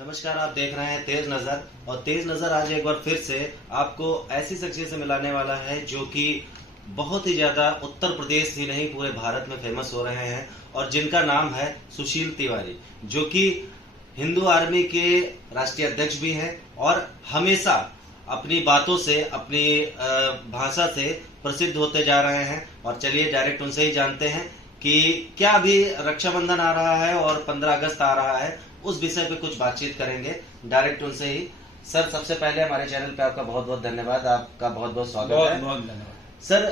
नमस्कार, आप देख रहे हैं तेज नजर। और तेज नजर आज एक बार फिर से आपको ऐसी शख्सियत से मिलाने वाला है जो कि बहुत ही ज्यादा उत्तर प्रदेश ही नहीं पूरे भारत में फेमस हो रहे हैं और जिनका नाम है सुशील तिवारी, जो कि हिंदू आर्मी के राष्ट्रीय अध्यक्ष भी हैं और हमेशा अपनी बातों से, अपनी भाषा से प्रसिद्ध होते जा रहे हैं। और चलिए डायरेक्ट उनसे ही जानते हैं कि क्या अभी रक्षाबंधन आ रहा है और 15 अगस्त आ रहा है, उस विषय पे कुछ बातचीत करेंगे डायरेक्ट उनसे ही। सर, सबसे पहले हमारे चैनल पे आपका बहुत बहुत धन्यवाद, आपका बहुत बहुत स्वागत है। बहुत धन्यवाद सर,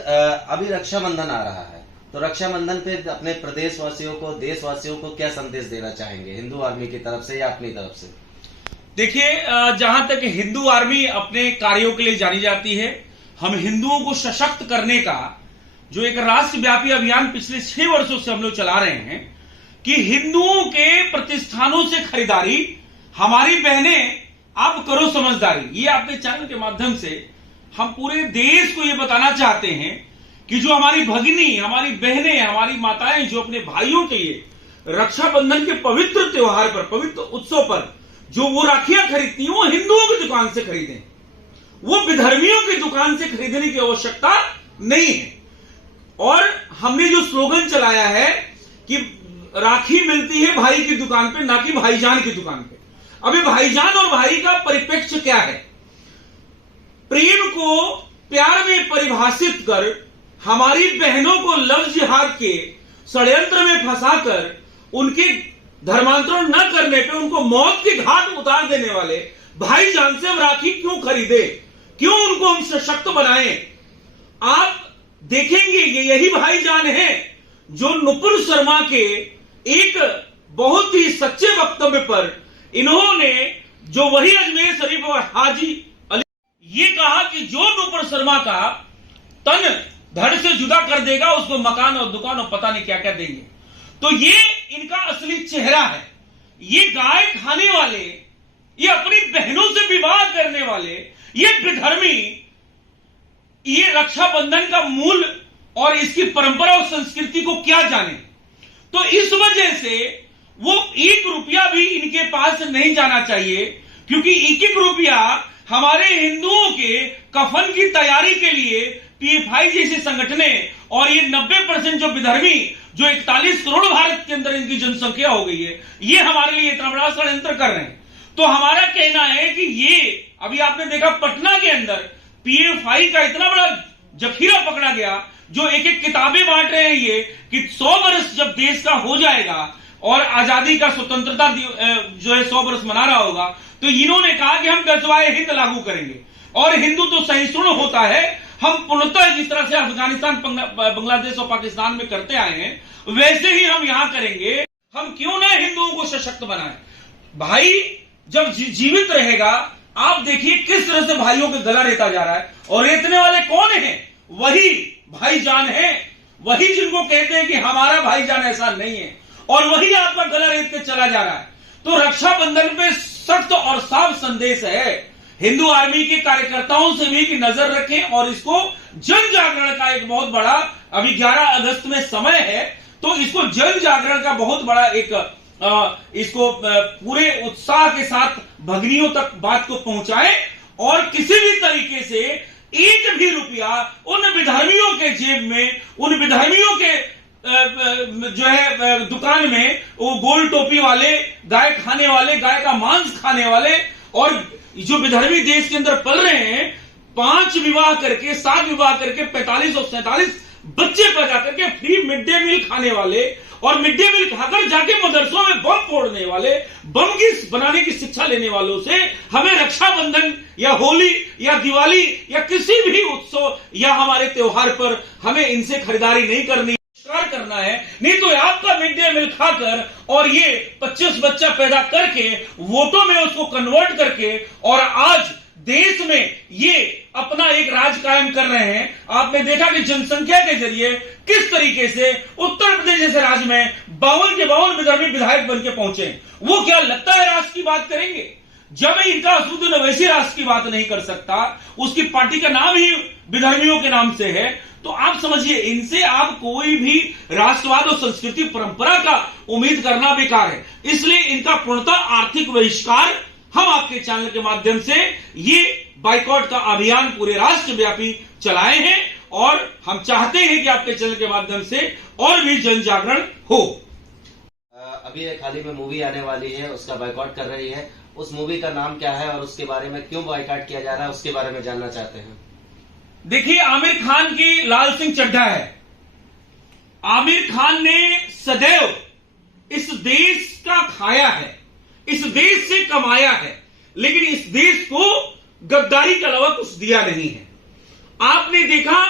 अभी रक्षाबंधन आ रहा है, तो रक्षाबंधन पे अपने प्रदेशवासियों को, देशवासियों को क्या संदेश देना चाहेंगे हिंदू आर्मी की तरफ से या अपनी तरफ से? देखिए, जहां तक हिंदू आर्मी अपने कार्यों के लिए जानी जाती है, हम हिंदुओं को सशक्त करने का जो एक राष्ट्रव्यापी अभियान पिछले 6 वर्षों से हम लोग चला रहे हैं कि हिंदुओं के प्रतिष्ठानों से खरीदारी, हमारी बहनें आप करो समझदारी। ये आपके चैनल के माध्यम से हम पूरे देश को ये बताना चाहते हैं कि जो हमारी भगिनी, हमारी बहनें, हमारी माताएं जो अपने भाइयों के लिए रक्षाबंधन के पवित्र त्योहार पर, पवित्र उत्सव पर जो वो राखियां खरीदती हैं, वो हिंदुओं की दुकान से खरीदें। वो विधर्मियों की दुकान से खरीदने की आवश्यकता नहीं है। और हमने जो स्लोगन चलाया है कि राखी मिलती है भाई की दुकान पे, ना कि भाईजान की दुकान पे। अभी भाईजान और भाई का परिप्रेक्ष्य क्या है? प्रेम को प्यार में परिभाषित कर हमारी बहनों को लव जिहाद के षड्यंत्र में फंसाकर उनके धर्मांतरण न करने पे उनको मौत के घाट उतार देने वाले भाईजान से हम राखी क्यों खरीदे? क्यों उनको हम सशक्त बनाएं? आप देखेंगे कि यही भाईजान है जो नुपुर शर्मा के एक बहुत ही सच्चे वक्तव्य पर इन्होंने, जो वही अजमेर शरीफ और हाजी अली, ये कहा कि जो नुपुर शर्मा का तन धड़ से जुदा कर देगा उसको मकान और दुकान और पता नहीं क्या क्या देंगे। तो ये इनका असली चेहरा है। ये गाय खाने वाले, ये अपनी बहनों से विवाह करने वाले, ये विधर्मी, ये रक्षाबंधन का मूल और इसकी परंपरा और संस्कृति को क्या जाने। तो इस वजह से वो 1 रुपया भी इनके पास नहीं जाना चाहिए, क्योंकि 1-1 रुपया हमारे हिंदुओं के कफन की तैयारी के लिए पीएफआई जैसी संगठनें और ये 90% जो विधर्मी, जो 41 करोड़ भारत के अंदर इनकी जनसंख्या हो गई है, ये हमारे लिए इतना बड़ा षड्यंत्र कर रहे हैं। तो हमारा कहना है कि ये अभी आपने देखा पटना के अंदर पीएफआई का इतना बड़ा जखीरा पकड़ा गया, जो एक किताबें बांट रहे हैं ये कि 100 वर्ष जब देश का हो जाएगा और आजादी का, स्वतंत्रता जो है 100 वर्ष मना रहा होगा, तो इन्होंने कहा कि हम गजवाए हिंद लागू करेंगे। और हिंदू तो सहिष्णु होता है, हम पूर्णतः जिस तरह से अफगानिस्तान, बांग्लादेश और पाकिस्तान में करते आए हैं, वैसे ही हम यहां करेंगे। हम क्यों ना हिंदुओं को सशक्त बनाएं? भाई जब जीवित रहेगा, आप देखिए किस तरह से भाइयों के गला रेता जा रहा है। और रेतने वाले कौन है? वही भाईजान है, वही जिनको कहते हैं कि हमारा भाईजान ऐसा नहीं है, और वही आपका गला रेत के चला जा रहा है। तो रक्षाबंधन पे सख्त और साफ संदेश है हिंदू आर्मी के कार्यकर्ताओं से भी कि नजर रखें और इसको जन जागरण का एक बहुत बड़ा, अभी 11 अगस्त में समय है, तो इसको जन जागरण का बहुत बड़ा एक इसको पूरे उत्साह के साथ भगिनियों तक बात को पहुंचाएं और किसी भी तरीके से 1 भी रुपया उन विधर्मियों के जेब में, उन विधर्मियों के जो है दुकान में, वो गोल टोपी वाले, गाय खाने वाले, गाय का मांस खाने वाले, और जो विधर्मी देश के अंदर पल रहे हैं, 5 विवाह करके, 7 विवाह करके 45 और 47 बच्चे पैदा करके फ्री मिड डे मील खाने वाले और मिड डे मील खाकर जाके मदरसों में बम फोड़ने वाले, बम की बनाने की शिक्षा लेने वालों से हमें रक्षाबंधन या होली या दिवाली या किसी भी उत्सव या हमारे त्योहार पर हमें इनसे खरीदारी नहीं करनी करना है। नहीं तो आपका मिड डे मील खाकर और ये 25 बच्चा पैदा करके वोटों में उसको कन्वर्ट करके और आज देश में ये अपना एक राज कायम कर रहे हैं। आपने देखा कि जनसंख्या के जरिए किस तरीके से उत्तर प्रदेश जैसे राज्य में 52 के 52 विधर्मी विधायक बन के पहुंचे। वो क्या लगता है राष्ट्र की बात करेंगे? जब इनका असदुद्दीन ओवैसी राष्ट्र की बात नहीं कर सकता, उसकी पार्टी का नाम ही विधर्मियों के नाम से है, तो आप समझिए इनसे आप कोई भी राष्ट्रवाद और संस्कृति परंपरा का उम्मीद करना बेकार है। इसलिए इनका पूर्णतः आर्थिक बहिष्कार हम आपके चैनल के माध्यम से ये बाइकॉट का अभियान पूरे राष्ट्रव्यापी चलाए हैं और हम चाहते हैं कि आपके चैनल के माध्यम से और भी जन जागरण हो। अभी एक हाल ही में मूवी आने वाली है, उसका बाइकॉट कर रही है। उस मूवी का नाम क्या है और उसके बारे में क्यों बाइकॉट किया जा रहा है, उसके बारे में जानना चाहते हैं। देखिए, आमिर खान की लाल सिंह चड्ढा है। आमिर खान ने सदैव इस देश का खाया है, इस देश से कमाया है, लेकिन इस देश को गद्दारी के अलावा कुछ दिया नहीं है। आपने देखा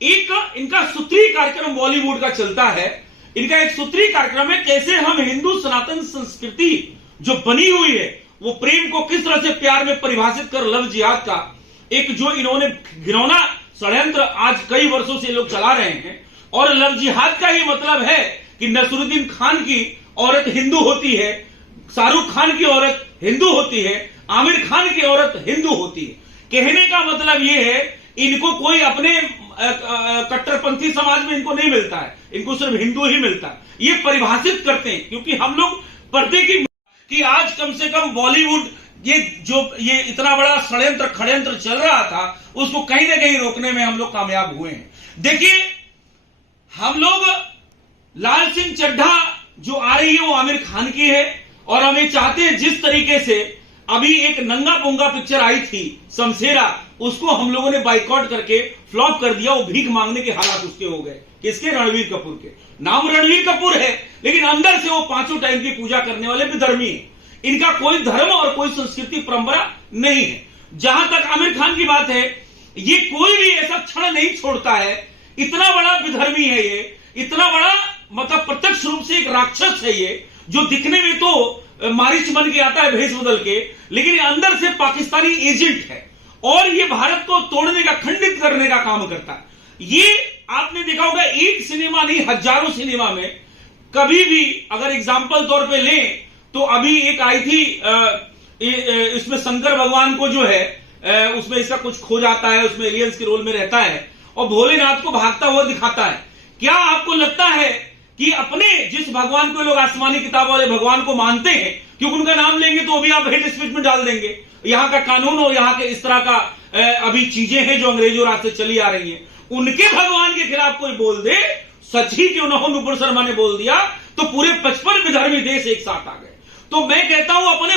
एक इनका सूत्री कार्यक्रम बॉलीवुड का चलता है। इनका एक सूत्री कार्यक्रम है, कैसे हम हिंदू सनातन संस्कृति जो बनी हुई है वो प्रेम को किस तरह से प्यार में परिभाषित कर लव जिहाद का एक जो इन्होंने घिनौना षड्यंत्र आज कई वर्षों से लोग चला रहे हैं। और लव जिहाद का ये मतलब है कि नसरुद्दीन खान की औरत हिंदू होती है, शाहरुख खान की औरत हिंदू होती है, आमिर खान की औरत हिंदू होती है। कहने का मतलब ये है इनको कोई अपने कट्टरपंथी समाज में इनको नहीं मिलता है, इनको सिर्फ हिंदू ही मिलता है। ये परिभाषित करते हैं क्योंकि हम लोग पर्दे की आज कम से कम बॉलीवुड ये इतना बड़ा खड़यंत्र चल रहा था उसको कहीं ना कहीं रोकने में हम लोग कामयाब हुए हैं। देखिए, हम लोग लाल सिंह चड्ढा जो आ रही है वो आमिर खान की है और हम ये चाहते हैं जिस तरीके से अभी एक नंगा पुंगा पिक्चर आई थी शमशेरा, उसको हम लोगों ने बाइकॉट करके फ्लॉप कर दिया। वो भीख मांगने के हालात उसके हो गए। किसके? रणवीर कपूर के। नाम रणवीर कपूर है लेकिन अंदर से वो 5 टाइम की पूजा करने वाले विधर्मी है। इनका कोई धर्म और कोई संस्कृति परंपरा नहीं है। जहां तक आमिर खान की बात है, ये कोई भी ऐसा क्षण नहीं छोड़ता है। इतना बड़ा विधर्मी है ये, इतना बड़ा मतलब प्रत्यक्ष रूप से एक राक्षस है ये, जो दिखने में तो मारिच बन के आता है भेष बदल के, लेकिन अंदर से पाकिस्तानी एजेंट है और ये भारत को तोड़ने का, खंडित करने का काम करता है। ये आपने देखा होगा एक सिनेमा नहीं हजारों सिनेमा में कभी भी अगर एग्जाम्पल तौर पे लें तो अभी एक आई थी इसमें शंकर भगवान को जो है उसमें इसका कुछ खो जाता है, उसमें एलियंस के रोल में रहता है और भोलेनाथ को भागता हुआ दिखाता है। क्या आपको लगता है कि अपने जिस भगवान को लोग आसमानी किताब वाले भगवान को मानते हैं, क्योंकि उनका नाम लेंगे तो अभी आप हेट स्पीच में डाल देंगे। यहाँ का कानून और यहाँ के इस तरह का अभी चीजें हैं जो अंग्रेजों राज से चली आ रही हैं, उनके भगवान के खिलाफ कोई बोल दे, सच ही क्यों ना हो, नुपुर शर्मा ने बोल दिया तो पूरे 55 विधर्मी देश एक साथ आ गए। तो मैं कहता हूं अपने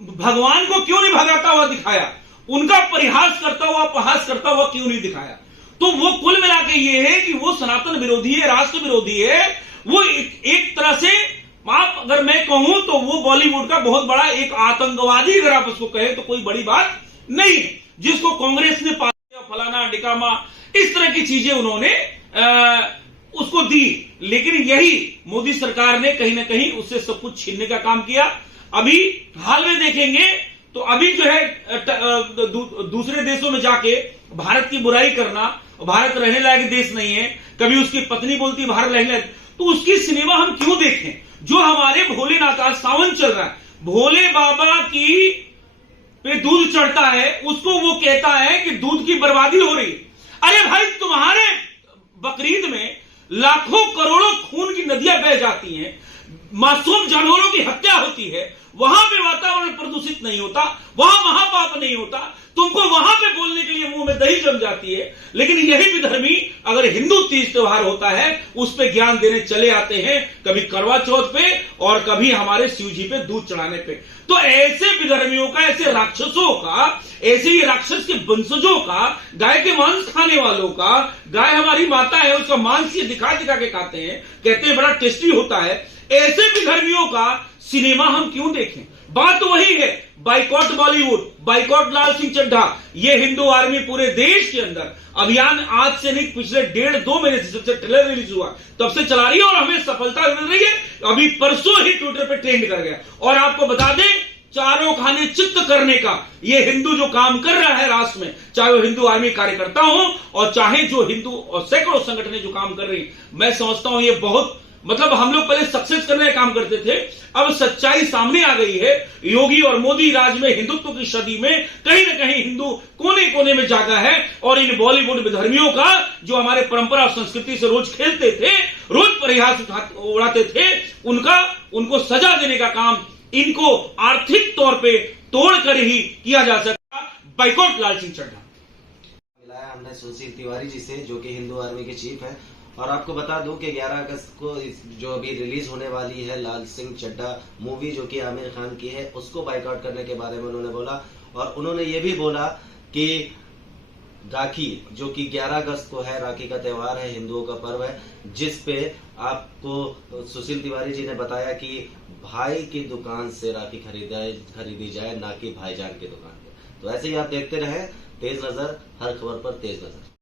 भगवान को क्यों नहीं भगाता हुआ दिखाया, उनका परिहास करता हुआ, अपहास करता हुआ क्यों नहीं दिखाया। तो वो कुल मिला के ये है कि वो सनातन विरोधी है, राष्ट्र विरोधी है। वो एक तरह से आप अगर मैं कहूं तो वो बॉलीवुड का बहुत बड़ा एक आतंकवादी, अगर आप उसको कहें तो कोई बड़ी बात नहीं है, जिसको कांग्रेस ने फलाना डिकामा इस तरह की चीजें उन्होंने उसको दी। लेकिन यही मोदी सरकार ने कहीं ना कहीं उससे सब कुछ छीनने का काम किया। अभी हाल में देखेंगे तो अभी जो है दूसरे देशों में जाके भारत की बुराई करना, भारत रहने लायक देश नहीं है, कभी उसकी पत्नी बोलती है भारत रहने लायक, तो उसकी सिनेमा हम क्यों देखें। जो हमारे भोलेनाथ, आज सावन चल रहा है, भोले बाबा की पे दूध चढ़ता है, उसको वो कहता है कि दूध की बर्बादी हो रही है। अरे भाई, तुम्हारे बकरीद में लाखों करोड़ों खून की नदियां बह जाती हैं, मासूम जानवरों की हत्या होती है, वहां पे वातावरण प्रदूषित नहीं होता, वहां महापाप नहीं होता, तुमको वहां पे बोलने के लिए मुंह में दही जम जाती है। लेकिन यही विधर्मी अगर हिंदू तीज त्योहार होता है उस पे ज्ञान देने चले आते हैं, कभी करवा चौथ पे और कभी हमारे शिव जी पे दूध चढ़ाने पे। तो ऐसे विधर्मियों का, ऐसे राक्षसों का, ऐसे ही राक्षस के वंशजों का, गाय के मांस खाने वालों का, गाय हमारी माता है उसका मांस ये दिखा दिखा के खाते हैं, कहते हैं बड़ा टेस्टी होता है, ऐसे विधर्मियों का सिनेमा हम क्यों देखें। बात तो वही है, बाइकॉट बॉलीवुड, बाइकॉट लाल सिंह चड्ढा। ये हिंदू आर्मी पूरे देश के अंदर अभियान आज से नहीं, पिछले 1.5-2 महीने से, जब से ट्रेलर रिलीज हुआ तब से चला रही है और हमें सफलता मिल रही है। अभी परसों ही ट्विटर पे ट्रेंड कर गया। और आपको बता दें, चारों खाने चित्त करने का ये हिंदू जो काम कर रहा है राष्ट्र में, चाहे वो हिंदू आर्मी कार्यकर्ता हो और चाहे जो हिंदू और सैकड़ों संगठनें जो काम कर रही, मैं समझता हूं ये बहुत मतलब हम लोग पहले सक्सेस करने का काम करते थे, अब सच्चाई सामने आ गई है। योगी और मोदी राज में हिंदुत्व की सदी में कहीं ना कहीं हिंदू कोने कोने में जागा है, और इन बॉलीवुड विधर्मियों का जो हमारे परंपरा और संस्कृति से रोज खेलते थे, रोज परिहास उड़ाते थे, उनको सजा देने का काम इनको आर्थिक तौर पे तोड़कर ही किया जा सकता। बाइकॉट लाल सिंह चड्ढा। मिलाया हमने सुशील तिवारी जी से, जो कि हिंदू आर्मी के चीफ हैं। और आपको बता दूं कि 11 अगस्त को जो अभी रिलीज होने वाली है लाल सिंह चड्ढा मूवी, जो कि आमिर खान की है, उसको बाइकआउट करने के बारे में उन्होंने बोला। और उन्होंने ये भी बोला कि राखी, जो कि 11 अगस्त को है, राखी का त्योहार है, हिंदुओं का पर्व है, जिस पे आपको सुशील तिवारी जी ने बताया कि भाई की दुकान से राखी खरीदी जाए, ना कि भाईजान की दुकान पे। तो ऐसे ही आप देखते रहे तेज नजर, हर खबर पर तेज नजर।